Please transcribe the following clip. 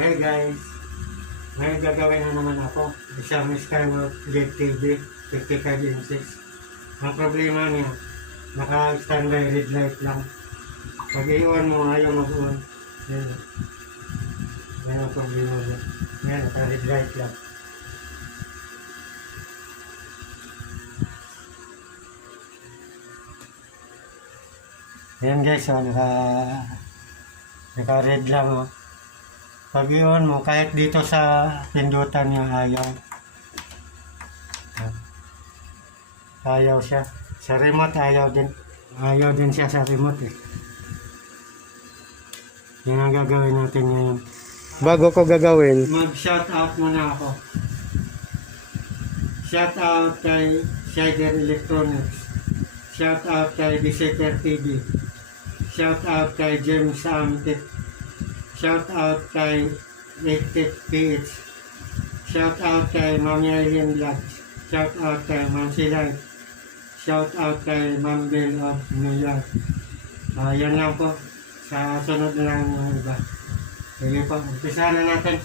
Hey guys, ngayon gagawin na naman ako isang Skyworth LED TV 55 inches. Ang problema niya, naka-standby red light lang. Pag i-on mo, ayaw mag-on. Yan ang problema niya. Yan, naka-red light lang. Yan guys, naka-red lang oh. Pag i-on mo, kahit dito sa pindutan niya ayaw. Ayaw siya. Sa remote ayaw din. Ayaw din siya sa remote eh. Yan ang gagawin natin ngayon. Bago ko gagawin, Mag-shout out muna ako. Shout out kay Shider Electronics. Shout out kay Visitor TV. Shout out kay James Amtit. Shout out kay 80PH. Shout out kay Mami Alien Vlogs. Shout out kay Mansi Life. Shout out kay Ma'am Bell of New York. Yan lang po. Sa sunod na lang yung iba. Sige po, umpisa na natin.